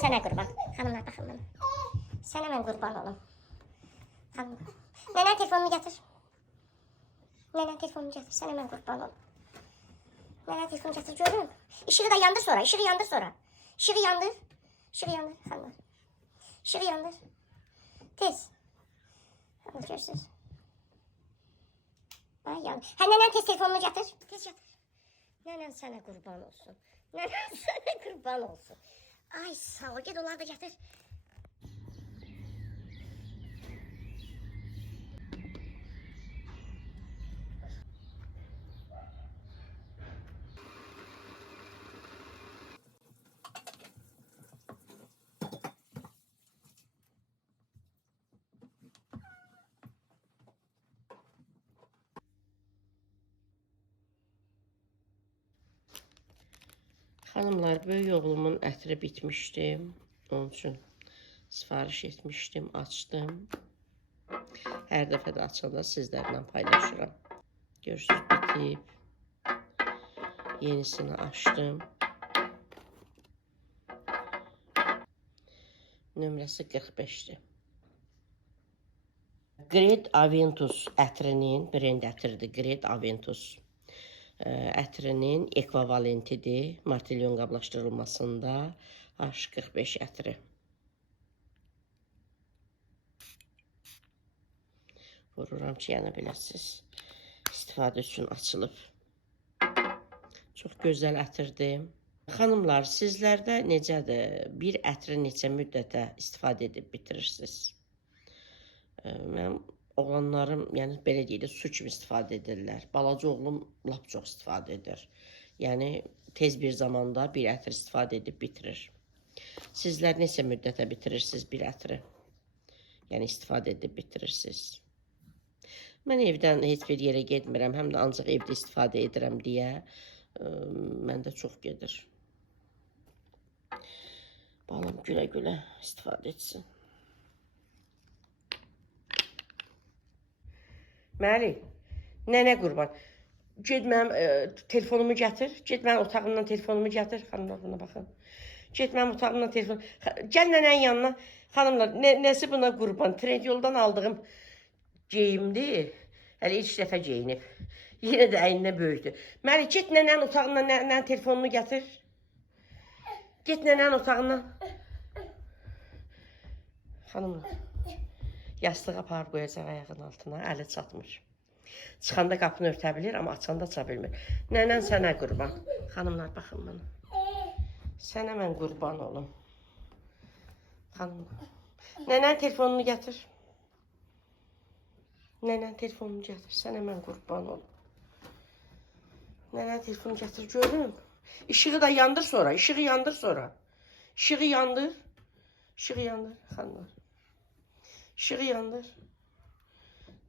Sənə qurban. Xanımlar baxın mənə. Sənə mən qurban olum. Xanımlar. Nənən telefonumu gətir. Nənən telefonumu gətir. Sənə mən qurban olum. Nənən telefonumu gətir. Görün. İşığı da yandır sonra. İşığı yandır sonra. İşığı yandır. İşığı yandır. Xanımlar. İşığı yandır. Tez. Xanımlar görürsünüz. Ay yandır. Hə nənən tez telefonunu gətir. Tez gətir. Nənən sənə qurban olsun. Nənən sənə qurban olsun. Ay sağ ol. Ged onlar da gətir. Xanımlar, böyük oğlumun ətri bitmişdi. Onun üçün sifariş etmişdim, açdım. Hər dəfə də açanda sizlərlə paylaşıram. Görürsünüz, bitib. Yenisini açdım. Nömrəsi 45-dir. Great Aventus ətrinin, brend ətridir, Great Aventus ətrinin ekvivalentidir. Martilyon qablaşdırılmasında H45 ətri. Vururam ki, yəni biləsiniz, istifadə üçün açılıb. Çox gözəl ətirdir. Xanımlar, sizlərdə necədir? Bir ətri neçə müddətə istifadə edib bitirirsiniz? Mən oğlanlarım, yəni belə deyilir, su kimi istifadə edirlər. Balaca oğlum lap çox istifadə edir. Yəni tez bir zamanda bir ətri istifadə edib bitirir. Sizlər neçə müddətə bitirirsiniz bir ətri? Yəni istifadə edib bitirirsiniz. Mən evdən heç bir yerə getmirəm, həm də ancaq evdə istifadə edirəm deyə məndə çox gedir. Balam gülə-gülə istifadə etsin. Məli, nənə qurban. Ged mənim telefonumu gətir. Ged mənim otağımdan telefonumu gətir. Xanımlar buna baxın. Ged mənim otağımdan telefonumu. Gəl nənənin yanına. Xanımlar, nəsi buna qurban. Trendyoldan aldığım geyimdir. Hələ ilk dəfə geyinib. Yenə də əyninə böyükdür. Məli, ged nənənin otağından nənənin telefonunu gətir. Ged nənənin otağından. Xanımlar. Yastığı aparıb qoyacaq ayağının altına, əli çatmır. Çıxanda qapını örtə bilir, amma açanda aça bilmir. Nənən sənə qurban. Xanımlar, baxın bana. Sənə mən qurban olum. Xanımlar. Nənən telefonunu gətir. Nənən telefonunu gətir. Sənə mən qurban olum. Nənən telefonunu gətir, görün. İşığı da yandır sonra, işığı yandır sonra. İşığı yandır. İşığı yandır, xanımlar. İşığı yandır.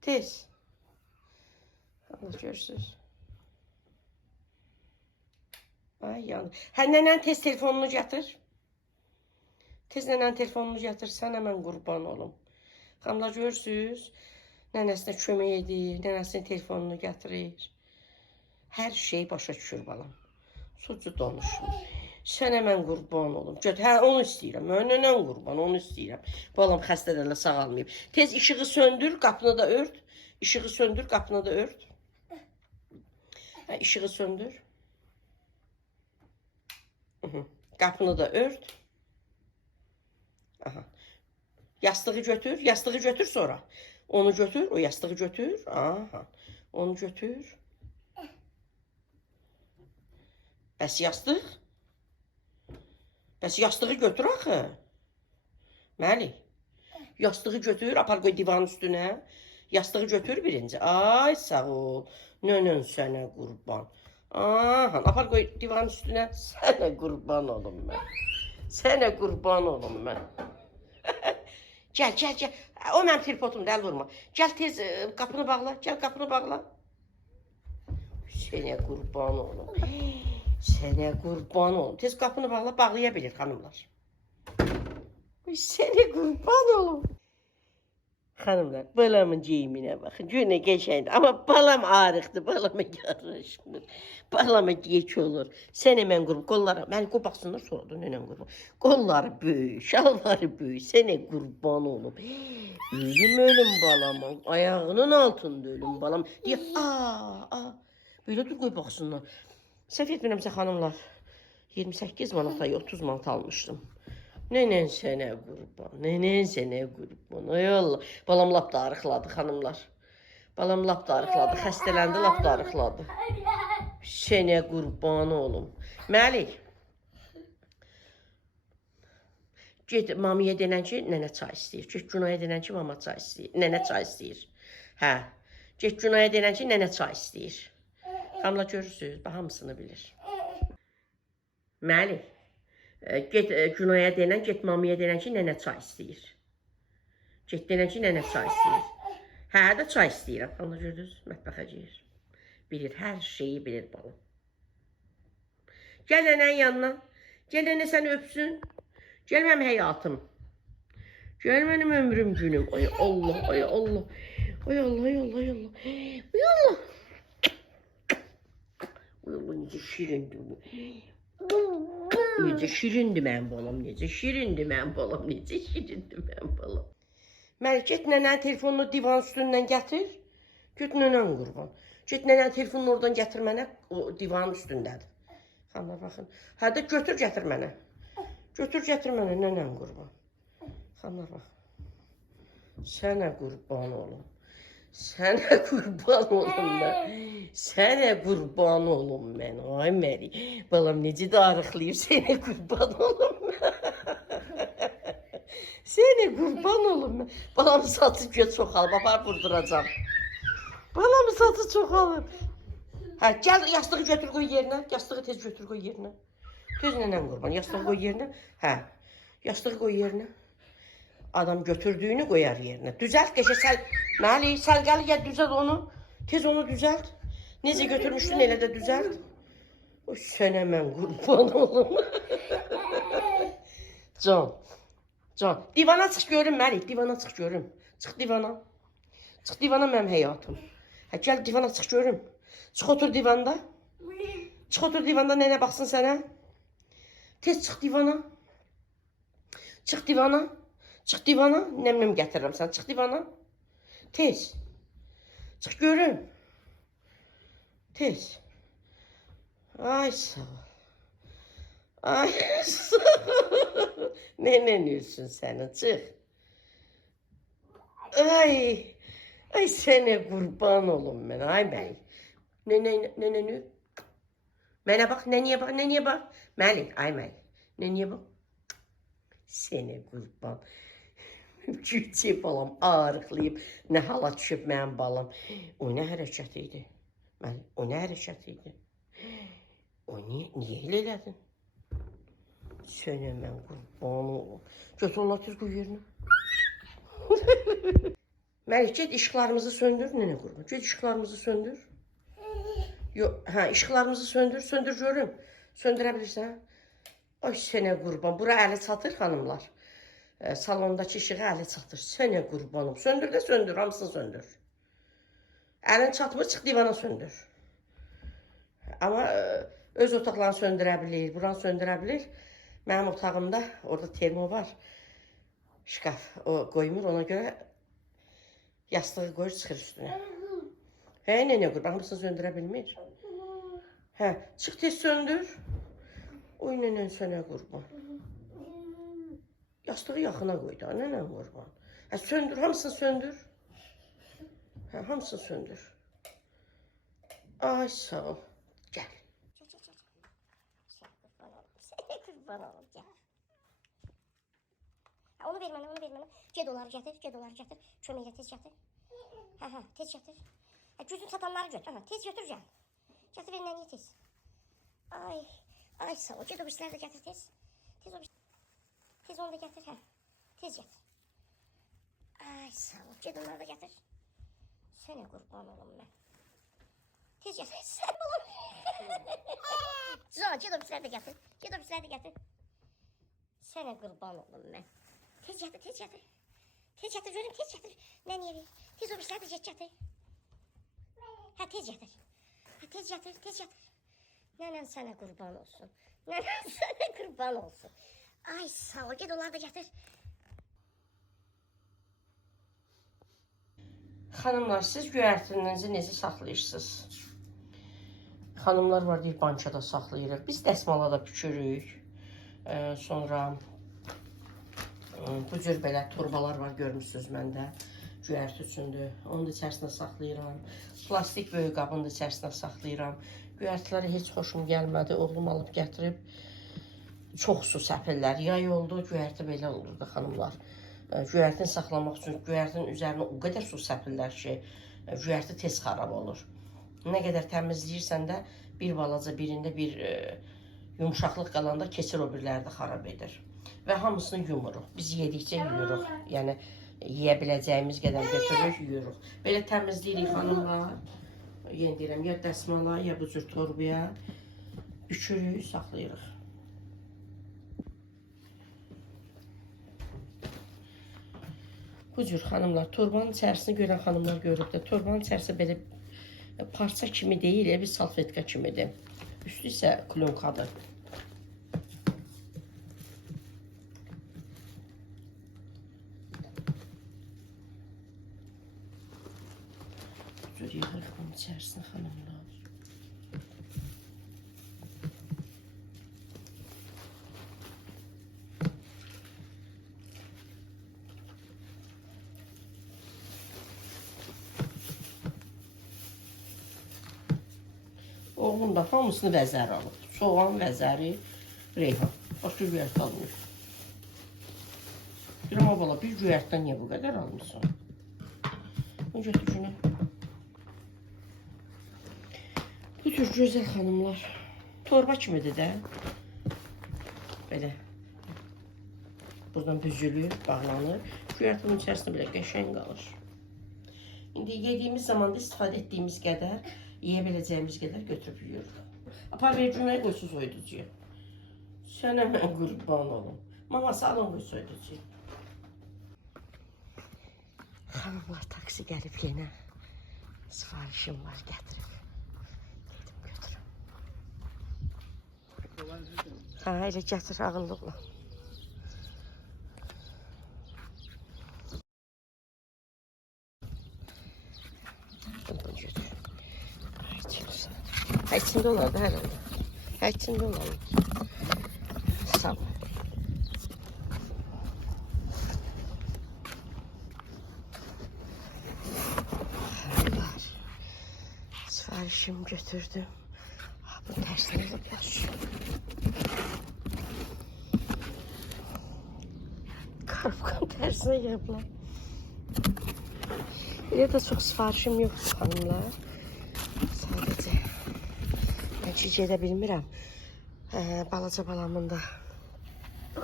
Tez. Allah görürsünüz. Ay yandır. Hə nənən tez telefonunu gətir. Tez nənən telefonunu gətir. Sənə mən qurban olum. Xanımlar görürsünüz. Nənəsinə kömək edir. Nənəsinin telefonunu gətirir. Hər şey başa düşür balam. Sucu danışmır. Sənə mən qurban olum. Hə, onu istəyirəm. Mən nənən qurban, onu istəyirəm. Balam xəstələrlə sağalmayıb. Tez işığı söndür, qapını da ört. İşığı söndür, qapını da ört. Hə, işığı söndür. Qapını da ört. Aha. Yastığı götür, yastığı götür sonra. Onu götür, o yastığı götür. Aha. Onu götür. Bəs yastıq? Bəs yastığı götür axı. Məli. Yastığı götür, apar qoy divanın üstünə. Yastığı götür birinci. Ay sağ ol. Nönün sənə qurban. Aha, apar qoy divanın üstünə. Sənə qurban olum mən. Sənə qurban olum mən. Gəl, gəl, gəl. O mənim tripodumda, əl vurma. Gəl tez qapını bağla. Gəl qapını bağla. Sənə qurban olum. Sənə qurban olum. Tez qapını bağla, bağlaya bilir xanımlar. Sənə qurban olum. Xanımlar, balamın geyiminə baxın. Günə qəşəngdir. Amma balam arıqdır, balama yaraşmır. Balama geç olur. Sənə mən qurban, qollara, məni qobaqsınlar sonra da nənəm qurban. Qolları böyük, şalvarı böyük, sənə qurban olum. Ölüm balama, ayağının altında ölüm balam. Deyə, belə dur qoy baxsınlar. Səhv etmirəmsə xanımlar, 28 manata, 30 manat almışdım. Nenen sənə qurban, nenen sənə qurban. Ay Allah, balam lap da arıqladı xanımlar. Balam lap da arıqladı, xəstələndi, lap da arıqladı. Sənə qurban olum. Məlik, get mamiyə denən ki, nənə çay istəyir. Get Günaya denən ki, mama çay istəyir. Nənə çay istəyir. Hə, get Günaya denən ki, nənə çay istəyir. Xanımlar görürsünüz, hamısını bilir. Məlik. Get Günaya denən, get mamiyə denən ki, nənə çay istəyir. Get denən ki, nənə çay istəyir. Hə, də çay istəyirəm. Onu gördünüz, mətbəxə geyir. Bilir, hər şeyi bilir balam. Gəl nənənin yanına. Gəl nənə səni öpsün. Gəl mənim həyatım. Gəl mənim ömrüm günüm. Ay Allah, ay Allah. Ay Allah, ay Allah, ay Allah. Ay Allah. Ay Allah, necə şirindir bu. Necə şirindir mənim balam, necə şirindir mənim balam, necə şirindir mənim balam. Məlik, get nənənin telefonunu divan üstündən gətir. Get nənən qurban. Get nənənin telefonunu oradan gətir mənə, o divanın üstündədir. Xanlar baxın. Hə də götür gətir mənə. Götür gətir mənə nənən qurban. Xanlar baxın. Sənə qurban olum. Sənə qurban olum mən. Sənə qurban olum mən. Ay Məlik. Balam necə də arıqlayıb sənə qurban olum mən. Sənə qurban olum mən. Balamın saçı çoxalıb, apar vurduracam. Balamın saçı çoxalıb. Hə, gəl yastığı götür qoy yerinə. Yastığı tez götür qoy yerinə. Tez nənəm qurban. Yastığı qoy yerinə. Hə, yastığı qoy yerinə. Adam götürdüyünü qoyar yerinə. Düzəlt qəşə, Məlik, səlqəli gəl düzəlt onu. Tez onu düzəlt. Necə götürmüşdün elə də düzəlt. O sənə mən qurban olum. Can, divana çıx görüm Məlik, divana çıx görüm. Çıx divana. Çıx divana mənim həyatım. Hə, gəl divana çıx görüm. Çıx otur divanda. Çıx otur divanda, nənə baxsın sənə. Tez çıx divana. Çıx divana. Çıx divana. Nəm gətirirəm sən. Çıx divana. Tez. Çıx görüm. Tez. Ay sağ ol. Ay sağ ol. Nenen ölsün sənin. Çıx. Ay sənə qurban olum mən. Ay bəy. Nenen öp. Mənə bax, nənəyə bax, nənəyə bax. Məlik, ay Məlik. Nənəyə bax. Sənə qurban. Küçük balam ağrıqlayıb, nə hala düşüb mənim balam. O nə hərəkət idi? O nə hərəkət idi? O niyə elə elədin? Sənə mən qurban olum. Götür Allah tez qoy yerinə. Məlik, get işıqlarımızı söndür, nənə qurban. Get işıqlarımızı söndür. Yox, hə, işıqlarımızı söndür, söndür görüm. Söndürə bilirsən? Ay sənə qurban. Bura əli çatır xanımlar. Salondakı işığı əli çatır. Sənə qurbanım. Söndür də söndür, hamısını söndür. Əlin çatmır, çıx divana söndür. Amma öz otaqlarını söndürə bilir, buranı söndürə bilir. Mənim otağımda, orada termo var. Şkaf o qoymur, ona görə yastığı qoyur, çıxır üstünə. Hə, nənə qurban, hamısını söndürə bilmir. Hə, çıx tez söndür. Oy, nənən sənə qurban. Yastığı yaxına qoy da, nənəm qurban. Hə, söndür, hamısını söndür. Hə, hamısını söndür. Ay, sağ ol. Gəl. Sənə qurban olum, gəl. Onu ver mənə. Ged onları gətir, köməklə tez gətir. Hə, tez gətir. Gücün çatanları götür, tez götür gəl. Gətir ver nənəyə tez. Ay sağ ol, ged o birisləri də gətir tez. Tez onu da gətir, hə. Tez gətir. Ay sağ ol, ged onları da gətir. Sənə qurban olum mən. Tez gətir, sən olam. Can, ged o birisləri də gətir. Sənə qurban olum mən. Tez gətir. Tez gətir, görüm, tez gətir. Nənə evi. Tez o birisləri də gətir. Hə, tez gətir. Hə, tez gətir, tez gətir. Nənən sənə qurban olsun. Nənən sənə qurban olsun. Ay, sağ ol, ged onları da gətir. Xanımlar, siz göyərtinizi necə saxlayırsınız? Xanımlar var, deyir, bankada saxlayırıq. Biz dəsmala da bükürük. Sonra bu cür belə torbalar var, görmüsünüz məndə. Göyərti üçündür. Onun da içərisində saxlayıram. Plastik böyük qabın da içərisində saxlayıram. Göyərtiləri heç xoşum gəlmədi. Oğlum alıb gətirib çox su səpirlər. Yay oldu, göyərti belə olurdu, xanımlar. Göyərtini saxlamaq üçün göyərtinin üzərinə o qədər su səpirlər ki, göyərti tez xarab olur. Nə qədər təmizləyirsən də bir balaca birində bir yumuşaqlıq qalanda keçir o biriləri də xarab edir. Və hamısını yumuruq. Biz yedikcə yuyuruq. Yəni yeyə biləcəyimiz qədər götürürük, yuyuruq. Belə təmizləyirik xanımlar. Yenə deyirəm, ya dəsmala, ya bu cür torbaya bükürük, saxlayırıq. Bu cür xanımlar, torbanın içərisini görən xanımlar görüb də, torbanın içərisi belə parça kimi deyil, bir salfetka kimidir. Üstü isə klonkadır. Bu cür yığırıq bunun içərisini xanımlar. Oğlum da hamısını vəzər alıb. Soğan, vəzəri, reyhan. Başqa göyərt almıyor. Deyirəm, bala, bir göyərtdən niyə bu qədər almışsın? Bu götürünü. Bu tür gözəl xanımlar. Torba kimidir də. Belə. Buradan büzülür, bağlanır. Göyərtinin içərisində belə qəşəng qalır. İndi yediyimiz zaman da istifadə etdiyimiz qədər, yeyə biləcəyimiz qədər götürüb yuyuruq. Apar ver cümləyə qoy su soyuducuya. Sənə mən qurban olum. Maması alın qoy soyuducuya. Xanımlar, taksi gəlib yenə. Sifarişim var, gətirib. Gedim götürüm. Ha, elə gətir ağıllıqla. Bunu götür. Ha, içində olardı hər anda. Ha, içində olardı. Sağ ol. Xanımlar, sifarişimi götürdüm. Bu tərsini yapar. Karpkan tərsine yapılan. Elə də çox sifarişim yoxdur xanımlar. Sadəcə mən ki gedə bilmirəm. Balaca balamın da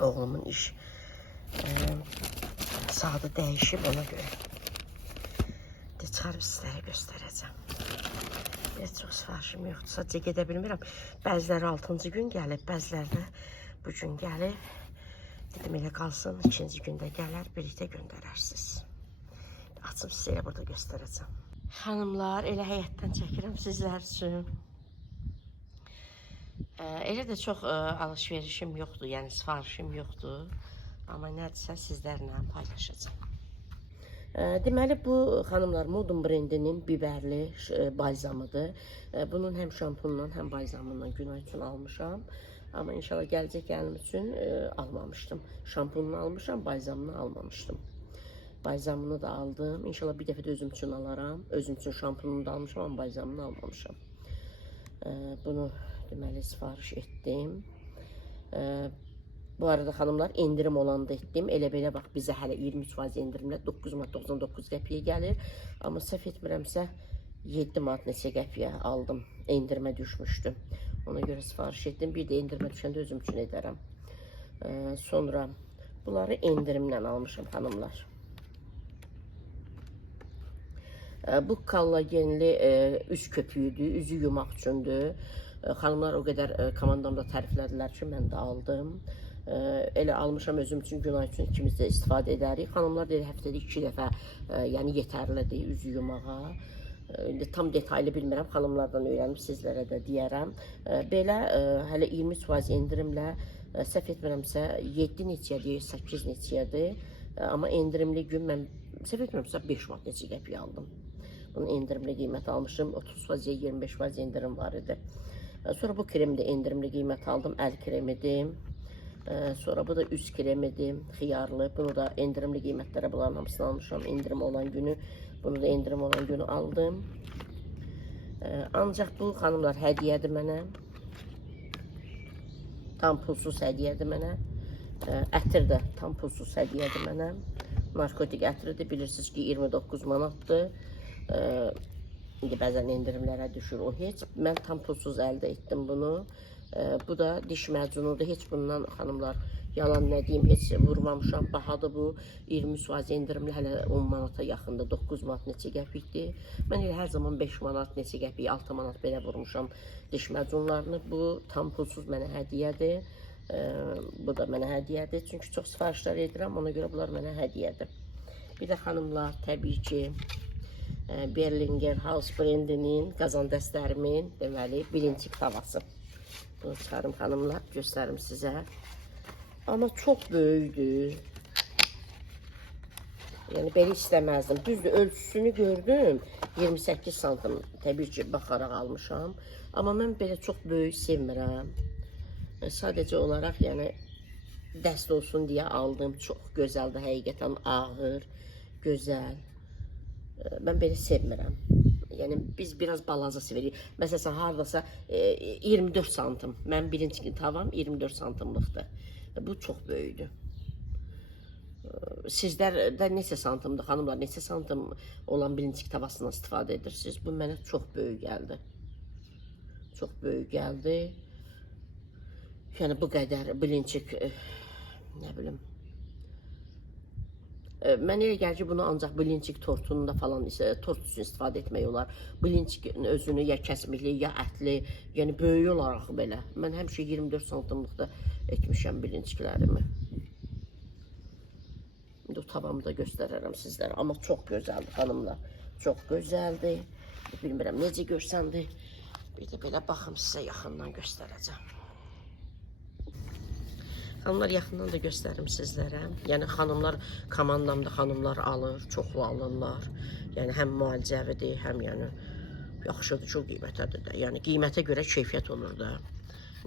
oğlumun iş saatı dəyişib ona görə. Çıxarıb sizlərə göstərəcəm. Heç çox sifarişim yoxdur. Sadəcə gedə bilmirəm. Bəziləri 6-cı gün gəlib, bəziləri də bu gün gəlib. Dedim elə qalsın, 2-ci gündə gələr, birlikdə göndərərsiniz. Açıb sizə elə burada göstərəcəm. Xanımlar, elə həyətdən çəkirəm sizlər üçün. Elə də çox alışverişim yoxdur, yəni sifarişim yoxdur. Amma nədirsə sizlərlə paylaşacağım. Deməli, bu xanımlar Modern brendinin biberli balzamıdır. Bunun həm şampunundan, həm balzamından günah üçün almışam. Amma inşallah gələcək gəlim üçün almamışdım. Şampununu almışam, balzamını almamışdım. Balzamını da aldım. İnşallah bir dəfə də özüm üçün alaram. Özüm üçün şampununu da almışam, amma balzamını almamışam. Bunu deməli sifariş etdim. Bu arada xanımlar, endirim olanda etdim. Elə belə bax, bizə hələ 23% endirimlə 9,99 qəpiyə gəlir. Amma səhv etmirəmsə 7 manat neçə qəpiyə aldım. Endirimə düşmüşdü. Ona görə sifariş etdim. Bir də endirimə düşəndə özüm üçün edərəm. Sonra bunları endirimlə almışam xanımlar. Bu kollagenli üz köpüğüdür, üzü yumaq üçündür. Xanımlar o qədər komandamda təriflədilər ki, mən də aldım. Elə almışam özüm üçün, gün ay üçün ikimiz də istifadə edərik. Xanımlar deyir həftədə 2 dəfə, yəni yetərlidir üzü yumağa. İndi tam detaylı bilmirəm, xanımlardan öyrənib sizlərə də deyərəm. Belə hələ 23% endirimlə, səhv etmirəmsə 7 neçədir, 8 neçədir. Amma endirimli gün mən səhv etmirəmsə 5 manat neçə qəpiyə aldım. Bunun endirimli qiyməti almışım, 30%, 25% endirim var idi. Sonra bu kremi də endirimli qiymət aldım, əl kremidir. Sonra bu da üz kremidir, xiyarlı. Bunu da endirimli qiymətlərə bunların hamısını almışam. Endirim olan günü, bunu da endirim olan günü aldım. Ancaq bu xanımlar hədiyyədir mənə. Tam pulsuz hədiyyədir mənə. Ətir də tam pulsuz hədiyyədir mənə. Narkotik ətridir, bilirsiniz ki 29 manatdır. İndi bəzən endirimlərə düşür o heç. Mən tam pulsuz əldə etdim bunu. Bu da diş məcunudur. Heç bundan xanımlar yalan nə deyim, heç vurmamışam. Bahadır bu. 23% endirimli hələ 10 manata yaxındır. 9 manat neçə qəpikdir. Mən elə hər zaman 5 manat neçə qəpik, 6 manat belə vurmuşam diş məcunlarını. Bu tam pulsuz mənə hədiyyədir. Bu da mənə hədiyyədir. Çünki çox sifarişlər edirəm. Ona görə bunlar mənə hədiyyədir. Bir də xanımlar təbii ki Berlinger House brendinin qazan dəstlərimin deməli birinci tavası. Bunu çıxarım xanımlar, göstərim sizə. Amma çox böyükdür. Yəni belə istəməzdim. Düzdür, ölçüsünü gördüm. 28 santim təbii ki baxaraq almışam. Amma mən belə çox böyük sevmirəm. Sadəcə olaraq yəni dəst olsun deyə aldım. Çox gözəldir, həqiqətən ağır, gözəl. Mən belə sevmirəm. Yəni biz biraz balaca sevirik. Məsələn, hardasa 24 santim. Mən birinci tavam 24 santimlikdir. Bu çox böyükdür. Sizlər də neçə santimdir xanımlar? Neçə santim olan birinci tavasından istifadə edirsiniz? Bu mənə çox böyük gəldi. Çox böyük gəldi. Yəni bu qədər bilincik, nə bilim. Mən elə gəlir ki, bunu ancaq bilincik tortunda falan isə tort üçün istifadə etmək olar. Bilincikin özünü ya kəsmikli, ya ətli, yəni böyük olaraq belə. Mən həmişə 24 santimlikdə etmişəm bilinciklərimi. İndi o tavamı da göstərərəm sizlərə. Amma çox gözəldir xanımlar. Çox gözəldir. Bilmirəm necə görsəndir. Bir də belə baxım sizə yaxından göstərəcəm. Xanımlar yaxından da göstərim sizlərə. Yəni xanımlar, komandamda xanımlar alır, çoxlu alırlar. Yəni həm müalicəvidir, həm yəni yaxşıdır, çox qiymətədir də. Yəni qiymətə görə keyfiyyət olur da.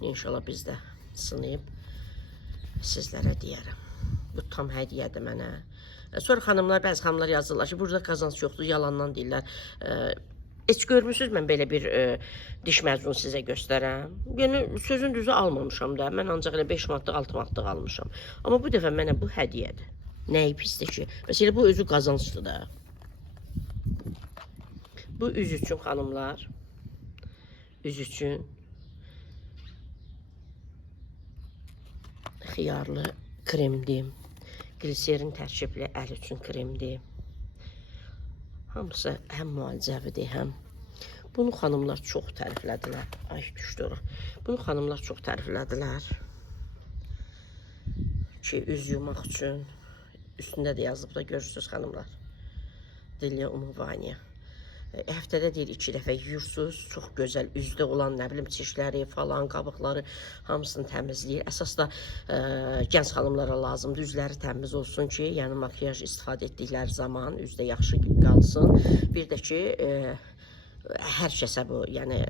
İnşallah biz də sınayıb sizlərə deyərəm. Bu tam hədiyyədir mənə. Sonra xanımlar, bəzi xanımlar yazırlar ki, burada qazanc yoxdur, yalandan deyirlər. Heç görmürsünüz mən belə bir diş məzunu sizə göstərəm. Yəni sözün düzü almamışam da. Mən ancaq elə 5 manatlıq, 6 manatlıq almışam. Amma bu dəfə mənə bu hədiyyədir. Nəyi pisdir ki? Məsələn bu özü qazancdır da. Bu üz üçün xanımlar. Üz üçün xiyarlı kremdir. Gliserin tərkibli əl üçün kremdir. Hamısı həm müalicəvidir, həm. Bunu xanımlar çox təriflədilər. Ay, düşdü ora. Bunu xanımlar çox təriflədilər. Ki, üz yumaq üçün. Üstündə də yazıb da görürsünüz xanımlar. Dilya umuvaniya. Həftədə deyir 2 dəfə yuyursunuz. Çox gözəl üzdə olan nə bilim çişləri falan, qabıqları hamısını təmizləyir. Əsas da gənc xanımlara lazımdır. Üzləri təmiz olsun ki, yəni makiyaj istifadə etdikləri zaman üzdə yaxşı qalsın. Bir də ki, hər kəsə bu yəni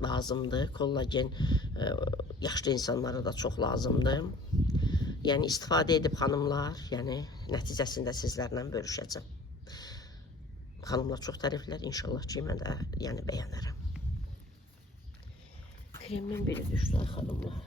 lazımdır. Kollagen yaşlı insanlara da çox lazımdır. Yəni istifadə edib xanımlar, yəni nəticəsində sizlərlə bölüşəcəm. Xanımlar çox təriflər, inşallah ki, mən də yəni bəyənərəm. Kremin biri düşdü xanımlar.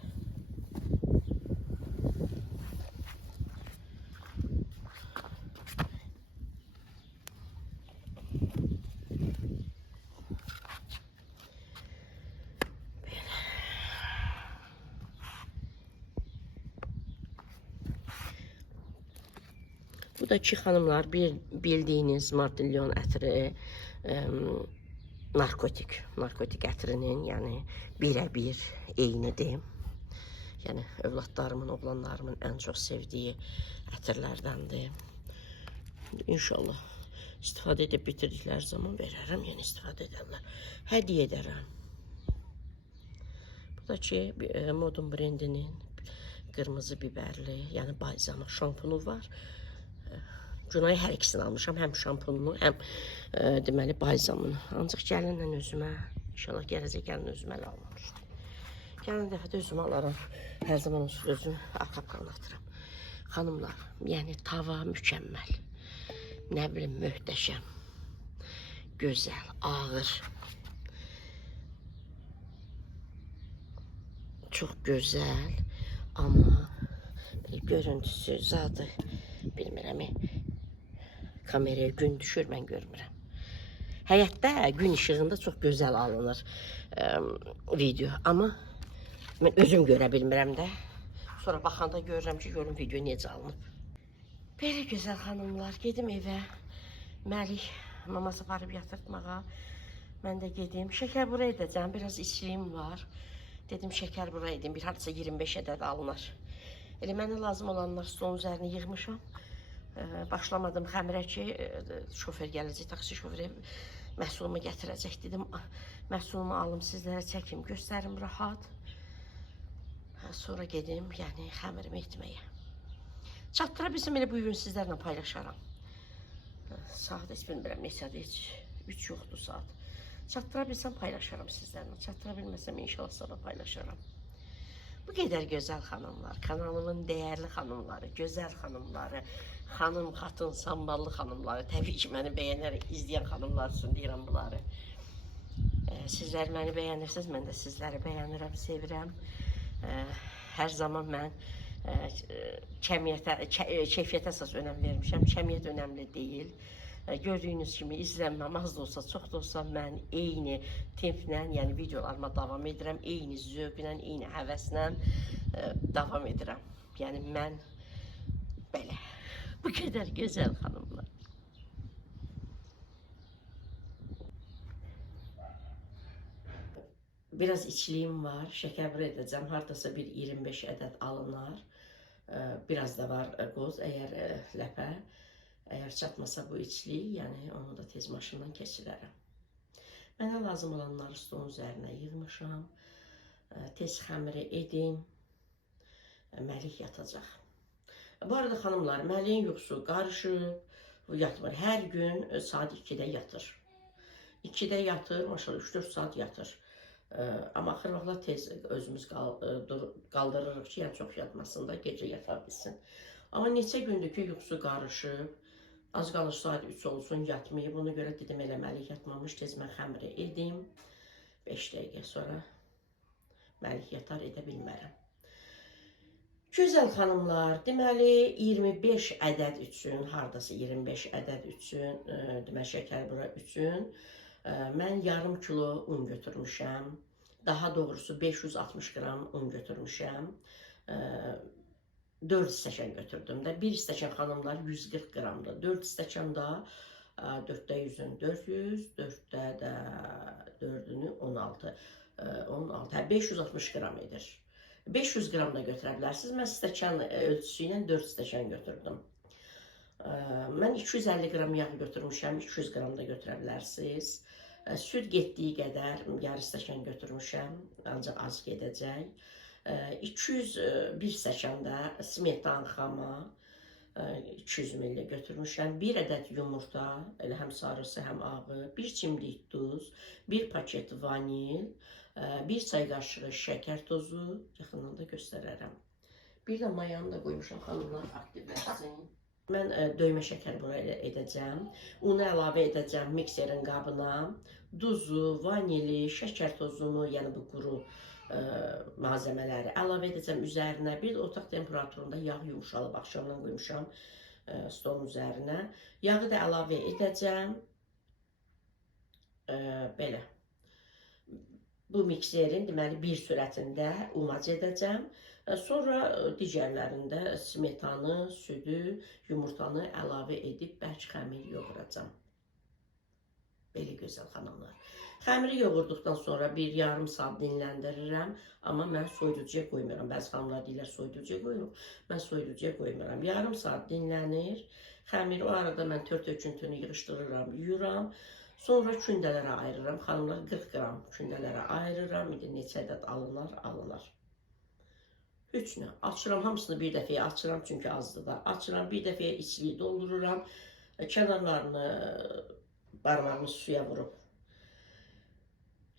Bu da ki xanımlar, bildiyiniz Martilyon ətri narkotik ətrinin, yəni birə-bir eynidir. Yəni övladlarımın, oğlanlarımın ən çox sevdiyi ətirlərdəndir. İnşallah istifadə edib bitirdikləri zaman verərəm, yəni istifadə edərlər. Hədiyyə edərəm. Bu da ki, Modern brendinin qırmızı biberli, yəni balzamı şampunu var. Günay hər ikisini almışam, həm şampununu, həm deməli balzamını. Ancaq gəlinlə özümə, inşallah gələcək gəlin özümə almamışdım. Gəlin dəfə də özümə alaram. Hər zaman özüm arxapqanı atıram. Xanımlar, yəni tava mükəmməl. Nə bilim, möhtəşəm. Gözəl, ağır. Çox gözəl, amma görüntüsü, zadı bilmirəm. Kameraya gün düşür, mən görmürəm. Həyətdə gün işığında çox gözəl alınır video, amma mən özüm görə bilmirəm də. Sonra baxanda görürəm ki, görün video necə alınıb. Belə gözəl xanımlar, gedim evə. Məlik maması aparıb yatırtmağa. Mən də gedim. Şəkər bura edəcəm, biraz içliyim var. Dedim şəkər bura edim, bir hardasa 25 ədəd alınır. Elə mənə lazım olanlar stolun üzərinə yığmışam. Başlamadım xəmirə ki, şofer gələcək, taksi şoferi məhsulumu gətirəcək. Dedim, məhsulumu alım, sizlərə çəkim, göstərim rahat. Sonra gedim, yəni xəmirimi etməyə. Çatdıra bilsəm elə bu gün sizlərlə paylaşaram. Saat heç bilmirəm neçədir, heç 3 yoxdur saat. Çatdıra bilsəm paylaşaram sizlərlə. Çatdıra bilməsəm inşallah sabah paylaşaram. Bu qədər gözəl xanımlar, kanalımın dəyərli xanımları, gözəl xanımları, xanım, xatın, samballı xanımları, təbii ki, məni bəyənərək izləyən xanımlar üçün deyirəm bunları. Sizlər məni bəyənirsiniz, mən də sizləri bəyənirəm, sevirəm. Hər zaman mən keyfiyyətə əsas önəm vermişəm, kəmiyyət önəmli deyil. Gördüyünüz kimi izlənməm az da olsa, çox da olsa mən eyni templə, yəni videolarıma davam edirəm, eyni zövqlə, eyni həvəslə davam edirəm. Yəni mən belə, bu qədər gözəl xanımlar. Biraz içliyim var, şəkər bura edəcəm, hardasa bir 25 ədəd alınar. Biraz da var qoz, əgər ləpə. Əgər çatmasa bu içlik, yəni onu da tez maşından keçirərəm. Mənə lazım olanları stolun üzərinə yığmışam. Tez xəmiri edim. Məlik yatacaq. Bu arada xanımlar, Məliyin yuxusu qarışıb, yatmır. Hər gün saat 2-də yatır. 2-də yatır, maşallah 3-4 saat yatır. Amma axır vaxtlar tez özümüz qaldırırıq ki, yəni çox yatmasın da, gecə yata bilsin. Amma neçə gündür ki, yuxusu qarışıb. Az qalır saat 3 olsun, yatmayıb. Ona görə dedim, eləməli yatmamış, tez mən xəmiri edim. 5 dəqiqə sonra Məlik yatar, edə bilmərəm. Gözəl xanımlar, deməli 25 ədəd üçün, hardasa 25 ədəd üçün, deməli şəkər bura üçün, mən yarım kilo un götürmüşəm. Daha doğrusu 560 qram un götürmüşəm. 4 stəkan götürdüm də. 1 stəkan xanımlar 140 qramdır. 4 stəkan da 4-də 100-ün 400, 4-də də 4-ünü 16. 16, 560 qram edir. 500 qram da götürə bilərsiniz. Mən stəkan ölçüsü ilə 4 stəkan götürdüm. Mən 250 qram yağ götürmüşəm. 200 qram da götürə bilərsiniz. Süd getdiyi qədər yarı stəkan götürmüşəm. Ancaq az gedəcək. 201 stəkan da smetan xama 200 ml götürmüşəm. 1 ədəd yumurta, elə həm sarısı, həm ağı, 1 çimdik duz, 1 paket vanil, 1 çay qaşığı şəkər tozu, yaxından da göstərərəm. Bir də mayanı da qoymuşam, xanımlar aktivləşsin. Mən döymə şəkər bura edəcəm. Unu əlavə edəcəm mikserin qabına. Duzu, vanili, şəkər tozunu, yəni bu quru malzəmələri əlavə edəcəm üzərinə. Bir də otaq temperaturunda yağ yumuşalıb, axşamdan qoymuşam stolun üzərinə. Yağı da əlavə edəcəm. Belə. Bu mikserin deməli bir sürətində umac edəcəm. Sonra digərlərində smetanı, südü, yumurtanı əlavə edib bərk xəmir yoğuracam. Belə gözəl xanımlar. Xəmiri yoğurduqdan sonra bir yarım saat dinləndirirəm. Amma mən soyuducuya qoymuram. Bəzi xanımlar deyirlər soyuducuya qoyuram. Mən soyuducuya qoymuram. Yarım saat dinlənir. Xəmiri o arada mən tört töküntünü yığışdırıram, yuyuram. Sonra kündələrə ayırıram. Xanımlar 40 qram kündələrə ayırıram. İndi neçə ədəd alınar, alınar. Üç nə? Açıram, hamısını bir dəfəyə açıram, çünki azdır da. Açıram, bir dəfəyə içliyi doldururam. Kənarlarını barmağımı suya vurub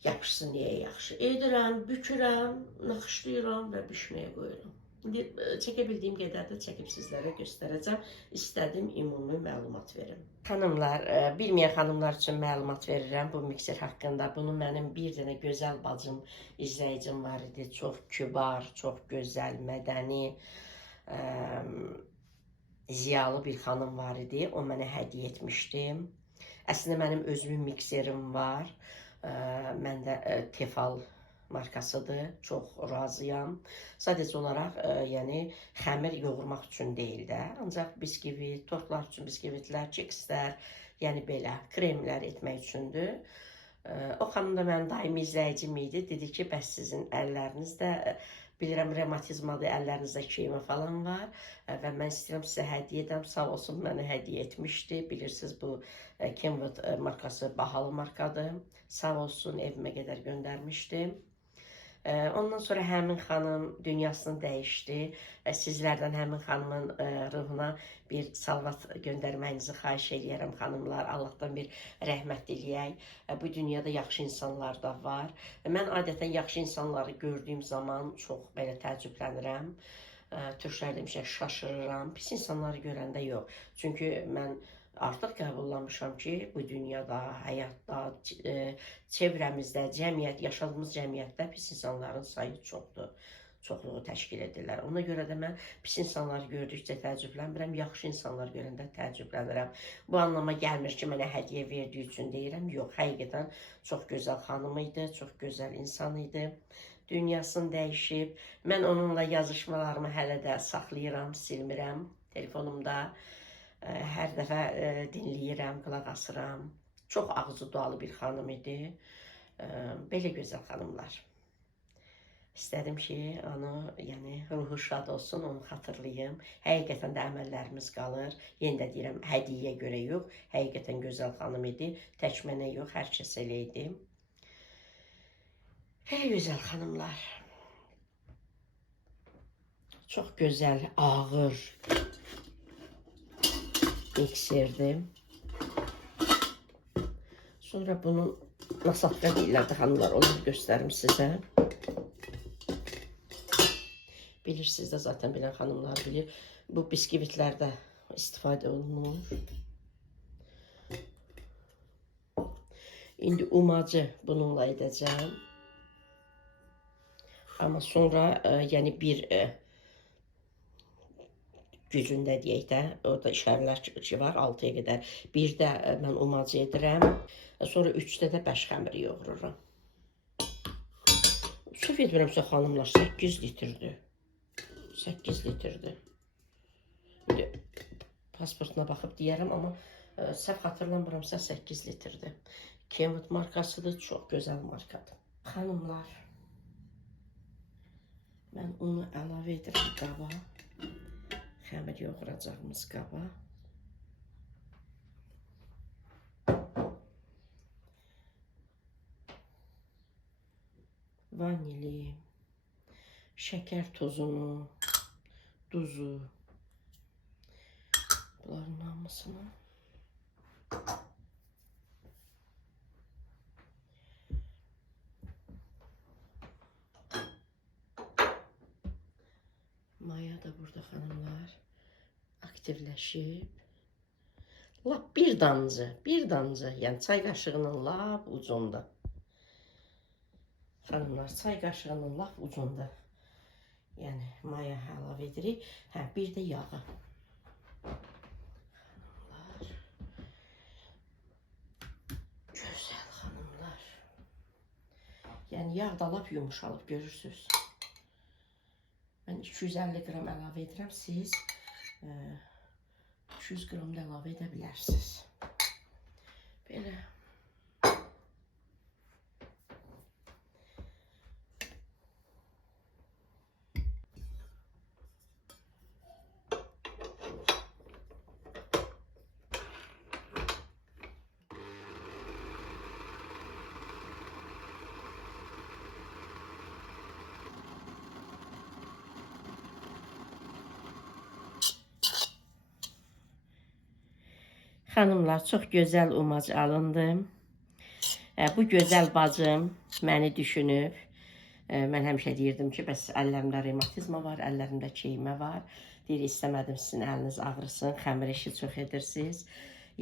yapışsın deyə yaxşı edirəm, bükürəm, naxışlayıram və bişməyə qoyuram. İndi çəkə bildiyim qədər də çəkib sizlərə göstərəcəm. İstədim ümumi məlumat verim. Xanımlar, bilməyən xanımlar üçün məlumat verirəm bu mikser haqqında. Bunu mənim bir dənə gözəl bacım, izləyicim var idi. Çox kübar, çox gözəl, mədəni, ziyalı bir xanım var idi. O mənə hədiyyə etmişdi. Əslində mənim özümün mikserim var. Məndə Tefal markasıdır. Çox razıyam. Sadəcə olaraq, yəni xəmir yoğurmaq üçün deyil də. Ancaq biskvit, tortlar üçün biskvitlər, kekslər, yəni belə kremlər etmək üçündür. O xanım da mənim daimi izləyicim idi. Dedi ki, bəs sizin əllərinizdə bilirəm, revmatizmadır, əllərinizdə keyimə falan var və mən istəyirəm sizə hədiyyə edəm. Sağ olsun, mənə hədiyyə etmişdi. Bilirsiniz, bu Kenwood markası bahalı markadır. Sağ olsun, evimə qədər göndərmişdi. Ondan sonra həmin xanım dünyasını dəyişdi. Sizlərdən həmin xanımın ruhuna bir salvat göndərməyinizi xahiş edirəm xanımlar. Allahdan bir rəhmət diləyək. Bu dünyada yaxşı insanlar da var. Mən adətən yaxşı insanları gördüyüm zaman çox belə təəccüblənirəm. Türklər demişlər, şaşırıram. Pis insanları görəndə yox. Çünki mən artıq qəbullanmışam ki, bu dünyada, həyatda, çevrəmizdə, yaşadığımız cəmiyyətdə pis insanların sayı çoxdur. Çoxluğu təşkil edirlər. Ona görə də mən pis insanları gördükcə təəccüblənmirəm, yaxşı insanlar görəndə təəccüblənirəm. Bu anlama gəlmir ki, mənə hədiyyə verdiyi üçün deyirəm. Yox, həqiqətən çox gözəl xanım idi, çox gözəl insan idi. Dünyasını dəyişib. Mən onunla yazışmalarımı hələ də saxlayıram, silmirəm telefonumda. Hər dəfə dinləyirəm, qulaq asıram. Çox ağzı dualı bir xanım idi. Belə gözəl xanımlar. İstədim ki, onu, yəni ruhu şad olsun, onu xatırlayım. Həqiqətən də əməllərimiz qalır. Yenə də deyirəm, hədiyyə görə yox. Həqiqətən gözəl xanım idi. Tək mənə yox, hər kəs elə idi. Belə gözəl xanımlar. Çox gözəl, ağır mikserdir. Sonra bunun nasatqa deyirlərdi xanımlar, onu göstərim sizə. Bilirsiniz də, zaten bilən xanımlar bilir. Bu biskvitlərdə istifadə olunur. İndi umacı bununla edəcəm. Amma sonra, yəni bir gücündə deyək də, orada işarələr ki var, 6-ya qədər. Birdə mən umacı edirəm, sonra 3-də də bəş xəmiri yoğururam. Səhv etmirəmsə xanımlar, 8 litrdir. 8 litrdir. İndi pasportuna baxıb deyərəm, amma səhv xatırlamıramsa 8 litrdir. Kenwood markasıdır, çox gözəl markadır. Xanımlar, mən onu əlavə edirəm qaba. Xəmir yoğuracağımız qaba. Vanili, şəkər tozunu, duzu. Bunların hamısını. Maya da burada xanımlar aktivləşib. Lap bir damcı, yəni çay qaşığının lap ucunda. Xanımlar, çay qaşığının lap ucunda. Yəni maya əlavə edirik. Hə, bir də yağı. Xanımlar. Gözəl xanımlar. Yəni yağ da lap yumuşalıb, görürsünüz. Mən 250 qram əlavə edirəm, siz 200 qram da əlavə edə bilərsiniz. Belə. Xanımlar, çox gözəl umac alındı. Bu gözəl bacım məni düşünüb. Mən həmişə deyirdim ki, bəs əllərimdə revmatizma var, əllərimdə keymə var. Deyir, istəmədim sizin əliniz ağrısın, xəmir işi çox edirsiniz.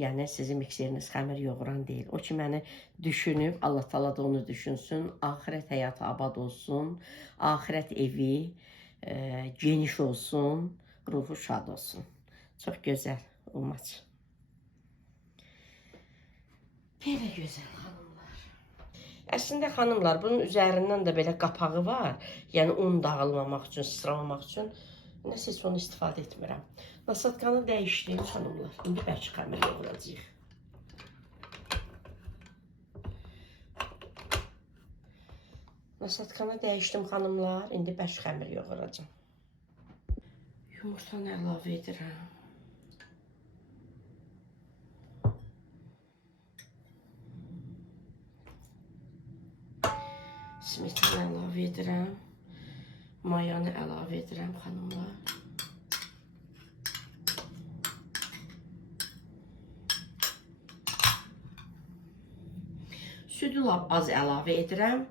Yəni, sizin mikseriniz xəmir yoğuran deyil. O ki, məni düşünüb, Allah Taala da onu düşünsün, axirət həyatı abad olsun, axirət evi geniş olsun, ruhu şad olsun. Çox gözəl umac. Belə gözəl xanımlar. Əslində xanımlar, bunun üzərindən də belə qapağı var. Yəni un dağılmamaq üçün, sıçramamaq üçün. Nəsə heç onu istifadə etmirəm. Nasatkanı dəyişdim xanımlar. İndi bəlkə xəmir yoğuracağıq. Nasatkanı dəyişdim xanımlar. İndi bəlkə xəmir yoğuracağım. Yumurtanı əlavə edirəm. Smetanı əlavə edirəm. Mayanı əlavə edirəm xanımlar. Südü lap az əlavə edirəm.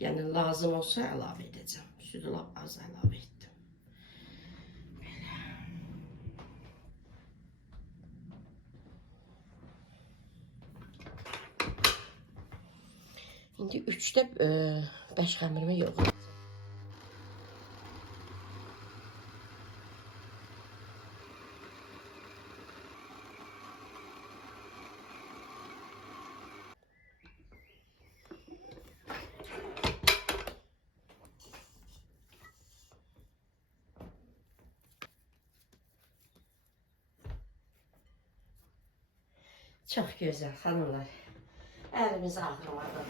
Yəni lazım olsa əlavə edəcəm. Südü lap az əlavə etdim. İndi 3-də 5 xəmirimi yoğuracağam. Çox gözəl xanımlar. Əlimiz ağrımadı.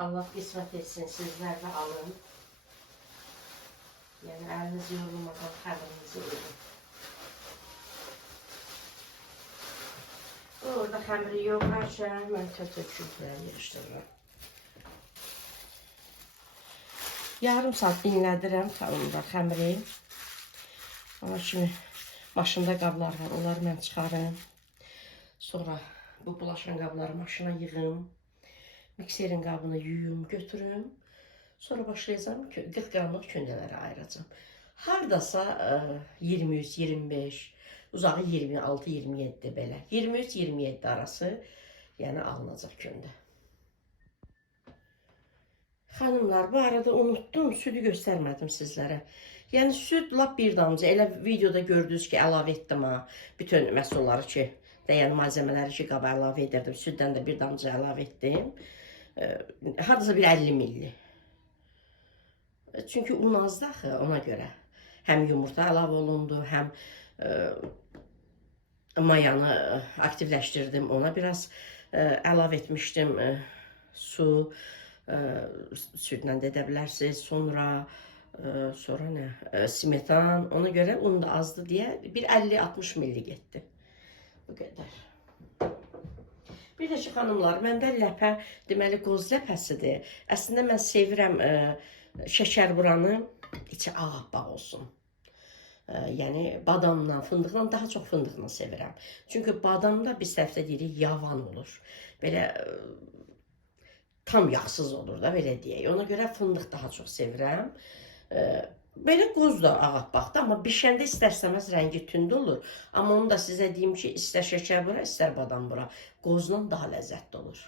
Allah qismət etsin, sizlər də alın. Yəni, əliniz yorulmadan xəmirinizi edin. Orada xəmiri yoğurarkən mən kötürküntüləri yığışdırıram. Yarım saat dinlədirəm xanımlar xəmiri. Ona kimi maşında qablar var, onları mən çıxarım. Sonra bu bulaşan qabları maşına yığım. Mikserin qabını yuyum, götürüm. Sonra başlayacağım 40 qramlıq kündələri ayıracağım. Hardasa 23-25, uzağı 26-27 belə. 23-27 arası yəni alınacaq kündə. Xanımlar, bu arada unutdum, südü göstərmədim sizlərə. Yəni süd lap bir damcı, elə videoda gördünüz ki, əlavə etdim ha. Bütün məhsulları ki, dəyən malzəmələri ki, qaba əlavə edirdim. Süddən də bir damcı əlavə etdim. Hardasa bir 50 milli. Çünki un azdı axı, ona görə. Həm yumurta əlavə olundu, həm mayanı aktivləşdirdim. Ona biraz əlavə etmişdim su, südlə də edə bilərsiniz. Sonra nə? Smetan. Ona görə un da azdı deyə bir 50-60 milli getdi. Bu qədər. Bir də ki, xanımlar, məndə ləpə, deməli, qoz ləpəsidir. Əslində, mən sevirəm şəkər buranı, içi ağappaq olsun. Yəni, badamla, fındıqla, daha çox fındıqla sevirəm. Çünki badamda biz tərəfdə deyirik, yavan olur. Belə, tam yağsız olur da, belə deyək. Ona görə fındıq daha çox sevirəm. Belə qoz da ağappaqdır, amma bişəndə istərsəməz rəngi tünd olur. Amma onu da sizə deyim ki, istər şəkər bura, istər badam bura. Qozla daha ləzzətli olur.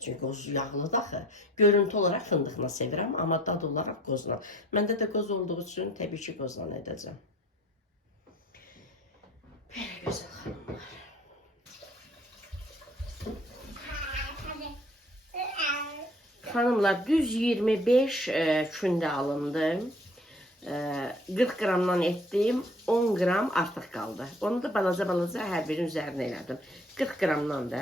Çünki qoz yağlıdır axı. Görüntü olaraq fındıqla sevirəm, amma dad olaraq qozla. Məndə də qoz olduğu üçün təbii ki, qozla edəcəm. Belə gözəl xanımlar. Xanımlar, düz 25 kündə alındı. 40 qramdan etdim, 10 qram artıq qaldı. Onu da balaca hər birinin üzərinə elədim. 40 qramdan da.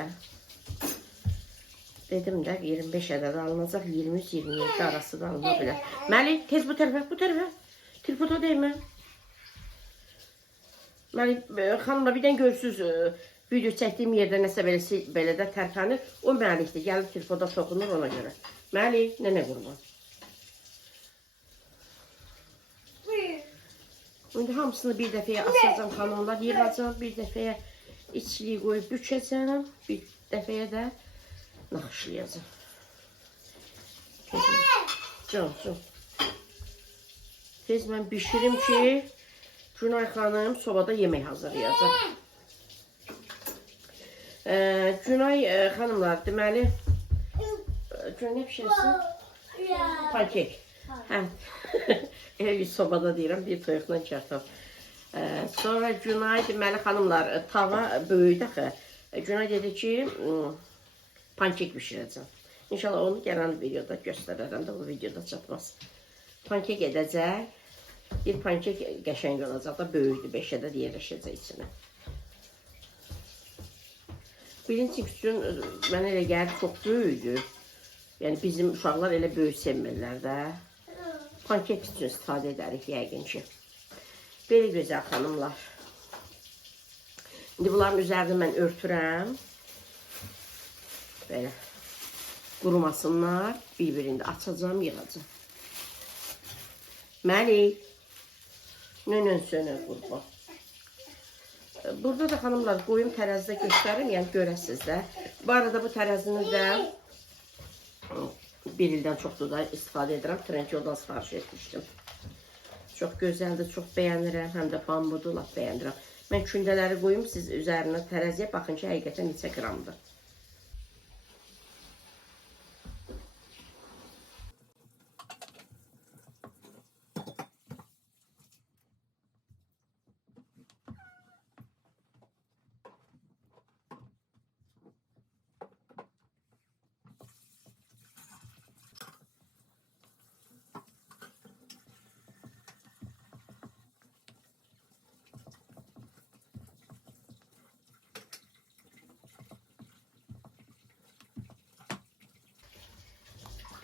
Dedim də 25 ədəd alınacaq, 23-27 arası da alına bilər. Məli, tez bu tərəfə. Tripoda dəymə. Məli, xanımla birdən görürsünüz, video çəkdiyim yerdə nəsə belə də tərpənir. O məlikdir, gəlib tripoda soxunur ona görə. Məli, nənə qurban. İndi hamısını bir dəfəyə asacağım xanımlar, yığacağım bir dəfəyə. İçliyi qoyub bükəcəm. Bir dəfəyə də naxışlayacağım. Can. Tez mən bişirim ki, Günay xanım sobada yemək hazırlayacaq. Günay xanımlar, deməli, Günay nə pişirsin? Pankek. Hə, elə bir sobada deyirəm, bir toyuqla kərtəm. Sonra Günay, deməli xanımlar, tava böyüdü axı. Günay dedi ki, pankek bişirəcəm. İnşallah onu gələn videoda göstərərəm də, bu videoda çatmaz. Pankek edəcək. Bir pankek qəşəng olacaq da, böyükdür, 5 ədəd yerləşəcək içine. Birinci üçün mənə elə gəlir, çox böyükdür. Yəni bizim uşaqlar elə böyük sevmirlər də. Pankek üçün istifadə edərik yəqin ki. Belə gözəl xanımlar. İndi bunların üzərini mən örtürəm. Belə. Qurumasınlar. Bir-birində açacağım, yığacağım. Məlik. Nönən sönə qurban. Burada da xanımlar qoyum tərəzidə göstərim, yəni görəsiz də. Bu arada bu tərəzini də bir ildən çoxdur da istifadə edirəm. Trendyoldan sifariş etmişdim. Çox gözəldir, çox bəyənirəm. Həm də pambudu lap bəyənirəm. Mən kündələri qoyum, siz üzərinə tərəziyə baxın ki, həqiqətən neçə qramdır.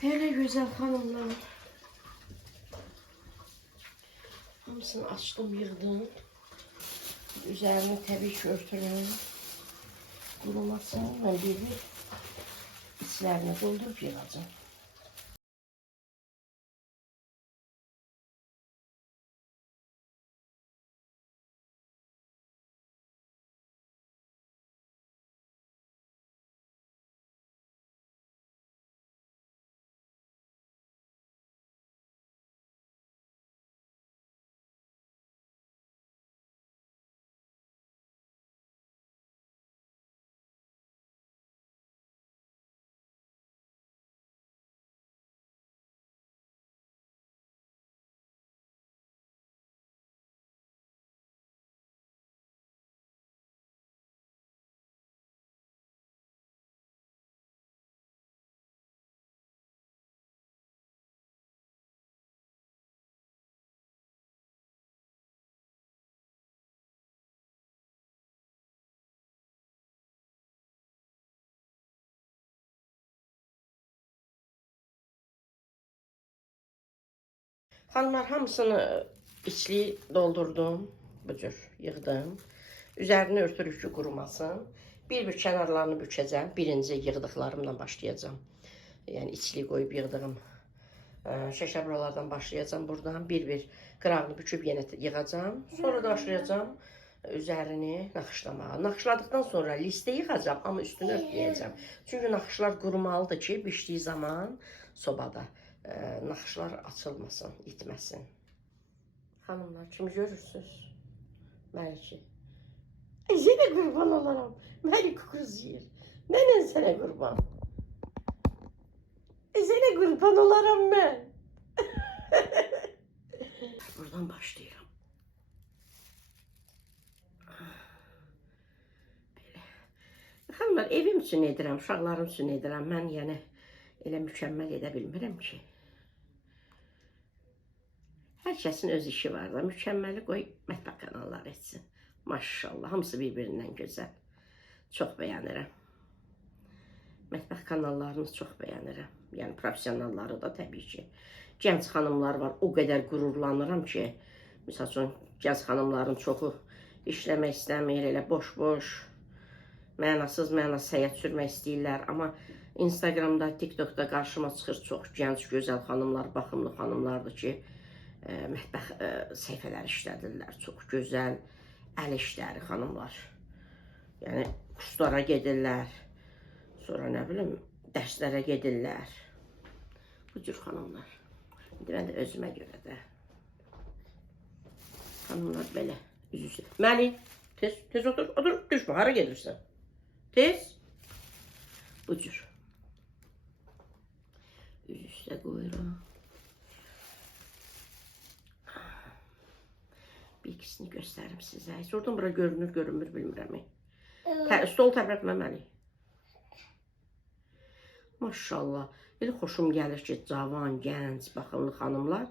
Böyle güzel hanımlar. Hamısını açtım, yığdım. Üzerine tabii ki örtüyorum. Kurumasın. Ben bir içlerine doldurup yığacağım. Hanımlar hamısını içli doldurdum. Bu cür yığdım. Üzərini örtürük ki qurumasın. Bir-bir kənarlarını bükəcəm. Birinci yığdıqlarımdan başlayacağım. Yəni içli qoyub yığdığım şəşəbralardan başlayacağım. Buradan bir-bir qırağını büküb yenə yığacağım. Sonra da başlayacağım üzərini naxışlamağa. Naxışladıktan sonra listə yığacağım, amma üstünü örtməyəcəm. Çünki naxışlar qurumalıdır ki, bişdiyi zaman sobada naxışlar açılmasın, itməsin. Hanımlar, kimi görürsünüz? Məliki. Sənə qurban olaram. Məlik quz yiyir. Mənən sənə qurban. Sənə qurban olaram mən. Buradan başlayıram. Belə. Hanımlar, evim üçün edirəm, uşaqlarım üçün edirəm. Mən yəni elə mükəmməl edə bilmirəm ki. Hər kəsin öz işi var da, mükəmməli qoy mətbəx kanalları etsin. Maşallah, hamısı bir-birindən gözəl. Çox bəyənirəm. Mətbəx kanallarını çox bəyənirəm. Yəni professionalları da təbii ki. Gənc xanımlar var, o qədər qürurlanıram ki, misal üçün gənc xanımların çoxu işləmək istəmir, elə boş-boş, mənasız həyat sürmək istəyirlər. Amma Instagramda, TikTokda qarşıma çıxır çox gənc, gözəl xanımlar, baxımlı xanımlardır ki, mətbəx səhifələri işlədirlər. Çox gözəl əl işləri xanımlar. Yəni kurslara gedirlər. Sonra nə bilim, dərslərə gedirlər. Bu cür xanımlar. İndi mən də özümə görə də. Xanımlar belə üzüsü. Məli, tez otur, düşmə, hara gedirsən? Tez. Bu cür. Üz üstə qoyuram. Bir ikisini göstərim sizə. Oradan bura görünür, görünmür, bilmirəm. Stol tərpətməməli. Maşallah. Elə xoşum gəlir ki, cavan, gənc, baxımlı xanımlar,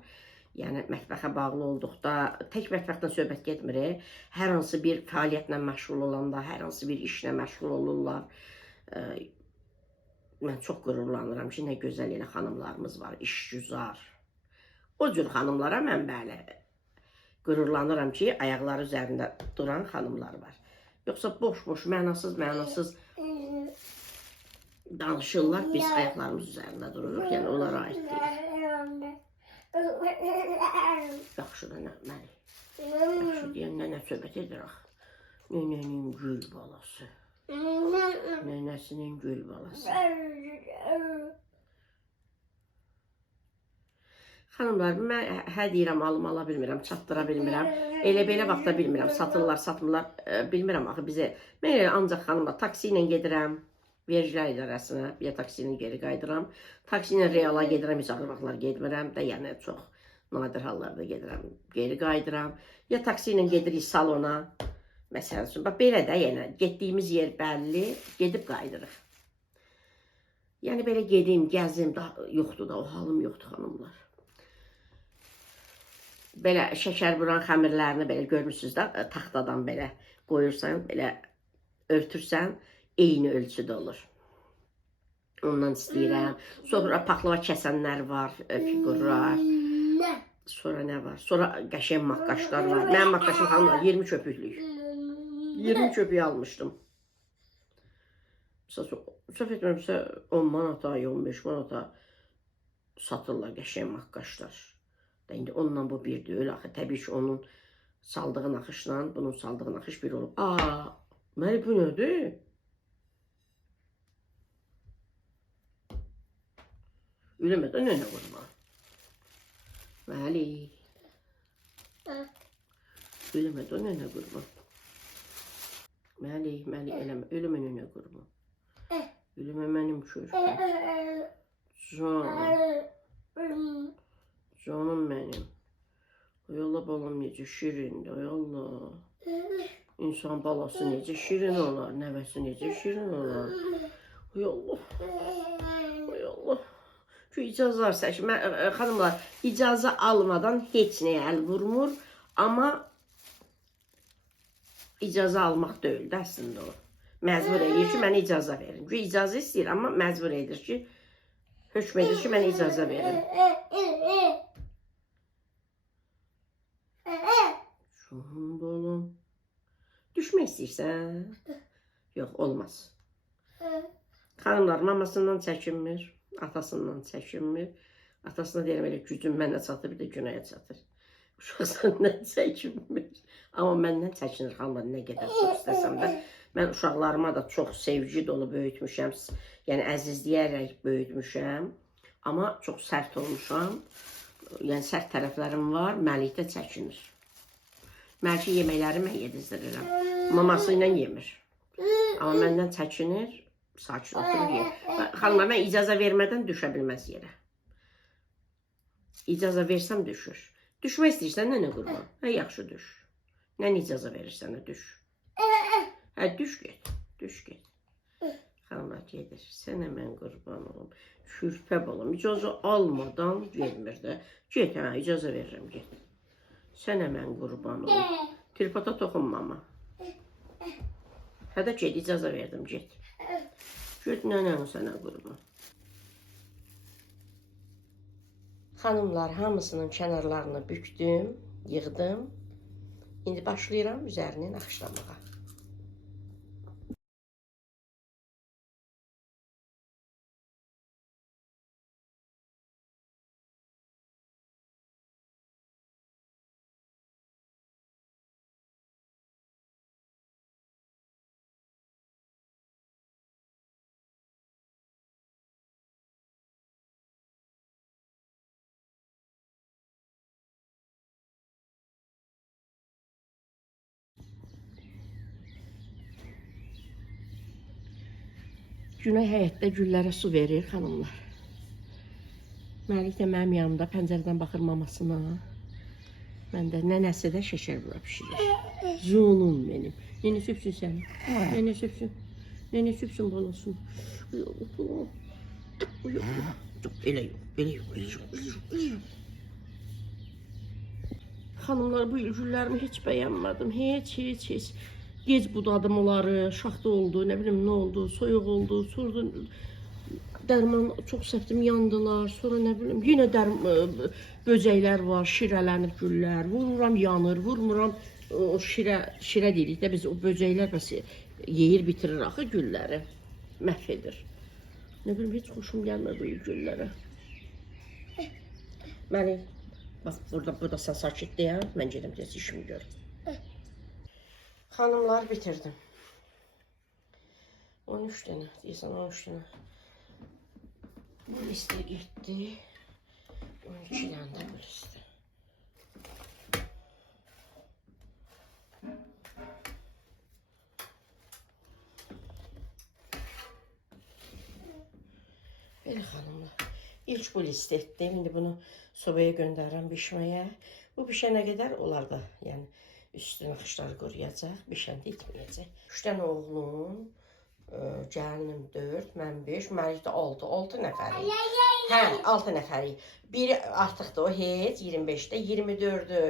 yəni mətbəxə bağlı olduqda, tək mətbəxdən söhbət getmir, hər hansı bir fəaliyyətlə məşğul olanda, hər hansı bir işlə məşğul olurlar. Mən çox qürurlanıram ki, nə gözəl elə xanımlarımız var, işgüzar. O cür xanımlara mən bəli qürurlanıram ki, ayaqları üzərində duran xanımlar var. Yoxsa boş-boş, mənasız danışırlar, biz ayaqlarımız üzərində dururuq, yəni onlara aid deyil. Yaxşı da məli. Yaxşı deyən nənə söhbət edir axı. Nənənin gül balası. Nənəsinin gül balası. Xanımlar, mən hə deyirəm, alım ala bilmirəm, çatdıra bilmirəm. Elə belə vaxtda bilmirəm, satırlar, satmırlar, bilmirəm axı bizə. Mən elə ancaq xanımlar, taksi ilə gedirəm. Vergilər idarəsinə, ya taksi ilə geri qayıdıram. Taksi ilə reala gedirəm, heç ağır vaxtlar getmirəm də, yəni çox nadir hallarda gedirəm, geri qayıdıram. Ya taksi ilə gedirik salona, məsəl üçün. Bax, belə də, yəni, getdiyimiz yer bəlli, gedib qayıdırıq. Yəni, belə gedim, gəzim, yoxdur da, o halım yoxdur, xanımlar. Belə şəkər vuran xəmirlərini belə görmürsünüz də, taxtadan belə qoyursan, belə örtürsən, eyni ölçüdə olur. Ondan istəyirəm. Sonra paxlava kəsənlər var, figurlar. Sonra nə var? Sonra qəşəng maqqaşlar var. Mənim maqqaşım xanımlar 20 köpüklük. 20 köpük almışdım. Səhv etmirəmsə 10 manata, 15 manata satırlar qəşəng maqqaşlar. İndi onunla bu bir deyil. Axı, təbii ki, onun saldığı naxışla bunun saldığı naxış bir olub. Məli, bu nədir? Üləmədə nənə qurma. Məli. Üləmədə nənə qurma. Məli, eləmə. Üləmə nənə qurma. Üləmə mənim körpəm. Canım mənim. Ay Allah, balam necə şirindir. Ay Allah. İnsan balası necə şirin olar. Nəvəsi necə şirin olar. Ay Allah. Ay Allah. Şu icazə varsa, xanımlar, icazə almadan heç nəyə əl vurmur, amma icazə almaq deyil də əslində o. Məcbur edir ki, mənə icazə verin. İcazə istəyir, amma məcbur edir ki, hökm edir ki, mənə icazə verin. Canım balam. Düşmək istəyirsən? Yox, olmaz. Xanımlar, mamasından çəkinmir. Atasından çəkinmir. Atasına deyirəm, elə gücüm mənə çatır, bir də günəyə çatır. Uşaq səndən çəkinmir. Amma məndən çəkinir, xanımlar, nə qədər çox istəsəm də. Mən uşaqlarıma da çox sevgi dolu böyütmüşəm. Yəni, əzizləyərək böyütmüşəm. Amma çox sərt olmuşam. Yəni, sərt tərəflərim var. Məlikdə çəkinir. Məlikə yeməkləri mən yedizdirirəm. Maması ilə yemir. Amma məndən çəkinir. Sakin oturur yer. Xanımlar, mən icazə vermədən düşə bilməz yerə. İcazə versəm düşür. Düşmək istəyirsən, nənə qurban. Hə, yaxşı düş. Nənə icazə verirsən, düş. Hə, düş get. Düş get. Xanımlar gedir. Sənə mən qurban olum. Şürpə balam. İcazə almadan vermir də. Get, hə, icazə verirəm, get. Sənə mən qurban olum. Tripota toxunmama. Hə də get, icazə verdim, get. Get, nənəni sənə qurban. Xanımlar, hamısının kənarlarını bükdüm, yığdım. İndi başlayıram üzərini naxışlamağa. Günay həyətdə güllərə su verir xanımlar. Məlik də mənim yanımda pəncərədən baxır mamasına. Mən də nənəsi də şəkər bura pişirir. Zulum benim. Nene süpsün səni. Nene süpsün. Nene süpsün balasın. Elə yox, belə yox, elə yox, elə yox, elə yox. Xanımlar, bu güllərimi heç bəyənmədim. Heç. Gec budadım onları, şaxta oldu, nə bilim nə oldu, soyuq oldu, sonra dərman çox səpdim, yandılar, sonra nə bilim, yenə böcəklər var, şirələnib güllər, vururam yanır, vurmuram, o şirə deyirik də biz, o böcəklər bəs yeyir, bitirir axı gülləri, məhv edir. Nə bilim, heç xoşum gəlmir bu güllərə. Məni, bax, burada sən sakit deyən, mən gedim deyəsə işimi görüm. Xanımlar bitirdim. 13 dənə, deyəsən 13 dənə. Bu listə getdi. 12 dənə də bu listə. Belə xanımlar. İlk bu listə etdim. İndi bunu sobaya göndərirəm bişməyə. Bu bişənə qədər onlar da, yəni üstü naxışları quruyacaq, bişəndə itməyəcək. 3 dənə oğlum, gəlinim 4, mən 5, Məlik də 6 nəfəri. Hə, 6 nəfəri. Biri artıqdır o heç, 25-də, 24-ü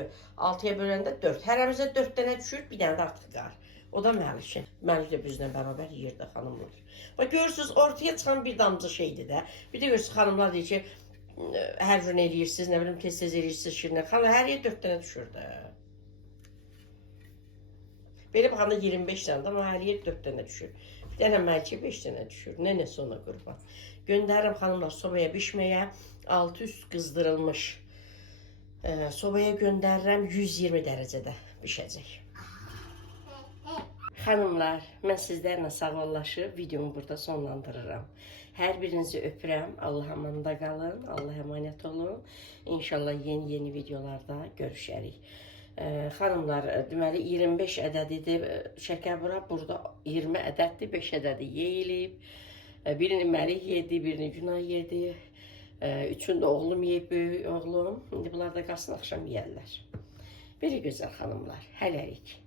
6-ya böləndə 4. Hərəmizə 4 dənə düşür, bir dənə də artıq qar. O da Məlikin. Məlik də bizlə bərabər yerdə xanımlar. Bax, görürsünüz, ortaya çıxan bir damcı şeydir də. Bir də görürsünüz, xanımlar deyir ki, hər gün eləyirsiniz, nə bilim, tez-tez eləyirsiniz şirinə. Xanım, hər yer 4 dənə düşür də. Belə baxanda 25 dənə, amma hər yer 4 dənə düşür. Bir dənə Məlikə 5 dənə düşür. Nənəsi ona qurban. Göndərirəm xanımlar sobaya bişməyə. Altı üst qızdırılmış. Sobaya göndərirəm 120 dərəcədə bişəcək. Xanımlar, mən sizlərlə sağollaşıb videomu burada sonlandırıram. Hər birinizi öpürəm. Allah amanda qalın. Allah əmanət olun. İnşallah yeni videolarda görüşərik. Xanımlar, deməli 25 ədədidir şəkər bura, burada 20 ədəddir, 5 ədədi yeyilib. Birini Məlik yedi, birini Günay yedi. Üçünü də oğlum yeyib, böyük oğlum. İndi bunlar da qalsın, axşam yeyərlər. Belə gözəl xanımlar, hələlik.